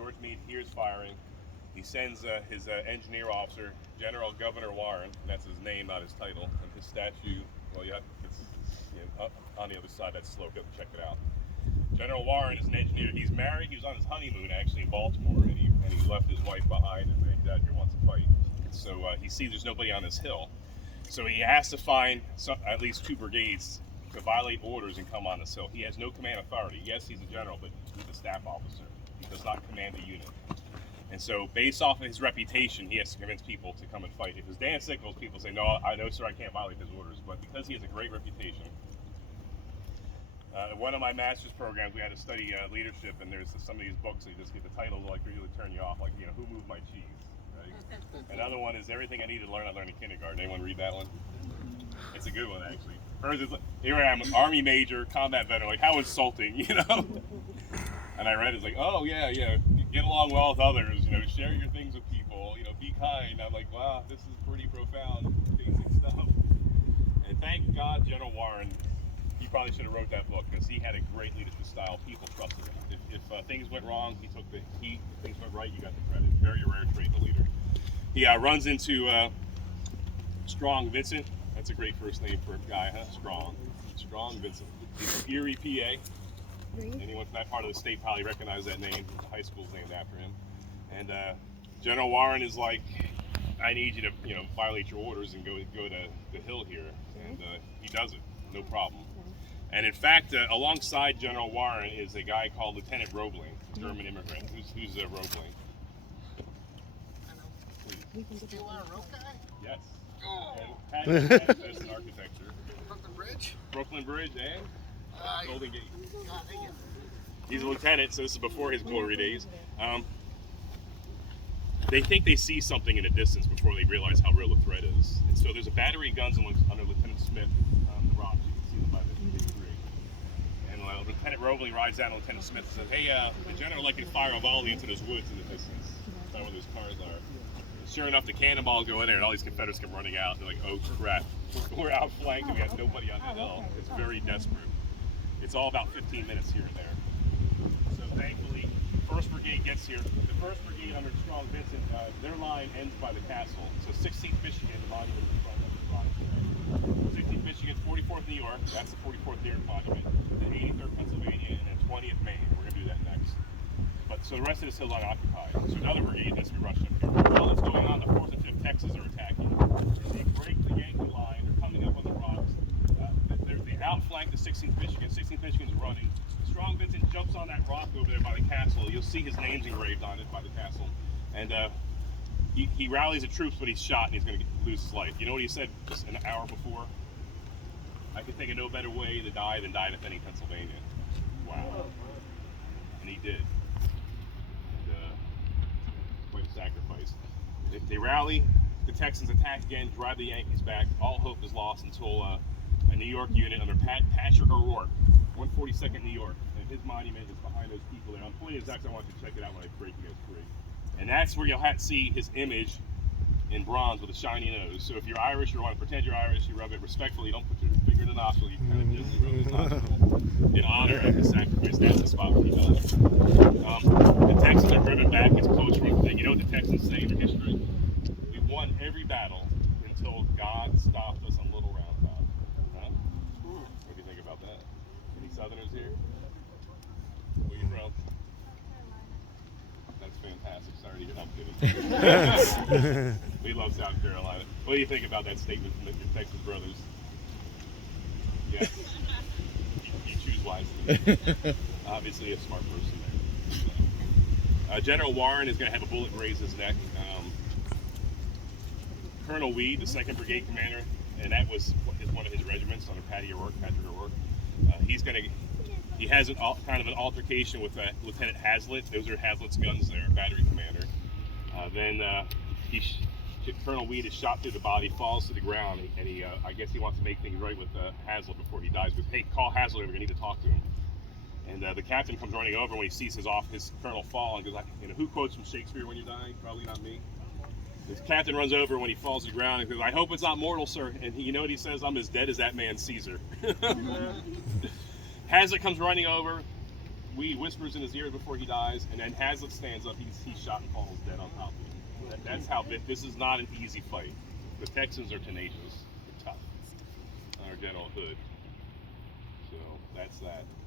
George Meade hears firing. He sends his engineer officer, General Governor Warren, and that's his name, not his title, and his statue, well, yeah, it's up on the other side of that slope. You have to check it out. General Warren is an engineer. He's married. He was on his honeymoon, actually, in Baltimore, and he left his wife behind, and he's out here wants to fight. So he sees there's nobody on this hill. So he has to find at least 2 brigades to violate orders and come on this hill. He has no command authority. Yes, he's a general, but he's a staff officer. He does not command a unit. And so based off of his reputation, he has to convince people to come and fight. If it's Dan Sickles, people say, no, I know, sir, I can't violate his orders. But because he has a great reputation, one of my master's programs, we had to study leadership, and there's some of these books that you just get the titles like really turn you off, like, Who Moved My Cheese? Right? Another one is Everything I Needed to Learn, I Learned in Kindergarten. Anyone read that one? It's a good one, actually. First, it's like, here I am, Army major, combat veteran, like, how insulting, And I read it, it's like, oh, yeah, get along well with others, share your things with people, be kind. I'm like, wow, this is pretty profound, basic stuff. And thank God General Warren, he probably should have wrote that book, because he had a great leadership style. People trusted him. If things went wrong, he took the heat. If things went right, you got the credit. Very rare trait in a leader. He runs into Strong Vincent. That's a great first name for a guy, huh? Strong Vincent. He's from Erie, PA. Anyone from that part of the state probably recognize that name. The high school's named after him. And General Warren is like, I need you to, violate your orders and go to the hill here. And he does it, no problem. And in fact, alongside General Warren is a guy called Lieutenant Roebling, a German immigrant. Who's Roebling? Please. Still a rope guy? Yes. Oh. And access in architecture. Brooklyn Bridge? Brooklyn Bridge, Golden Gate. Thank you. He's a lieutenant, so this is before his glory days. They think they see something in the distance before they realize how real the threat is. And so there's a battery of guns under Lieutenant Smith on the rocks. You can see them by the big tree. And Lieutenant Roebling rides down to Lieutenant Smith and says, hey, the general would like to fire a volley into those woods in the distance. That's where those cars are. And sure enough, the cannonballs go in there, and all these Confederates come running out. They're like, oh, crap. We're outflanked, and we have nobody on the hill. It's very desperate. It's all about 15 minutes here and there. So thankfully, 1st Brigade gets here. The 1st Brigade under Strong Vincent, their line ends by the castle. So 16th Michigan, the monument in front of the line. 16th Michigan, 44th New York, that's the 44th New York monument. Then 83rd Pennsylvania, and then 20th Maine. We're going to do that next. But so the rest of this hill's unoccupied. So another brigade has to be rushed up here. While that's going on, the 4th and 5th Texas are attacking. They break the Yankee line. They're coming up on the rocks. They outflank the 16th Michigan. 16th Michigan's running. Strong Vincent jumps on that rock over there by the castle. You'll see his name's engraved on it by the castle. And he rallies the troops, but he's shot and he's going to lose his life. You know what he said just an hour before? I could think of no better way to die than die defending Pennsylvania. Wow. And he did. And quite a sacrifice. They rally. The Texans attack again, drive the Yankees back. All hope is lost until a New York unit under Patrick O'Rourke, 142nd New York. And his monument is behind those people there. I'm pointing exactly, I want you to check it out when I break you guys free. And that's where you'll have to see his image in bronze with a shiny nose. So if you're Irish, you want to pretend you're Irish, you rub it respectfully. You don't put your finger in the nostril. You kind of gently rub his nostril in honor of his sacrifice. That's the spot where he does. The Texans are driven back. It's close from the, you know what the Texans say in history? We won every battle until God stopped us on Little Roundtop. Huh? What do you think about that? Any Southerners here? Where are you from? That's fantastic. Sorry to hear. I'm kidding. We love South Carolina. What do you think about that statement from your Texas brothers? Yes. You choose wisely. Obviously a smart person there. General Warren is going to have a bullet graze his neck. Colonel Weed, the 2nd Brigade commander, and that was one of his regiments under Patrick O'Rourke. He has kind of an altercation with Lieutenant Hazlitt. Those are Hazlitt's guns there, battery commander. Colonel Weed is shot through the body, falls to the ground, and I guess he wants to make things right with Hazlitt before he dies. But hey, call Hazlitt over, we need to talk to him. And the captain comes running over when he sees his colonel fall and goes, who quotes from Shakespeare when you die? Probably not me. The captain runs over when he falls to the ground and goes, I hope it's not mortal, sir. And you know what he says? I'm as dead as that man Caesar. Hazlitt comes running over. Weed whispers in his ear before he dies, and then Hazlitt stands up. He's shot and falls dead on top of him. That's how this is not an easy fight. The Texans are tenacious, they're tough. Our General Hood. So that's that.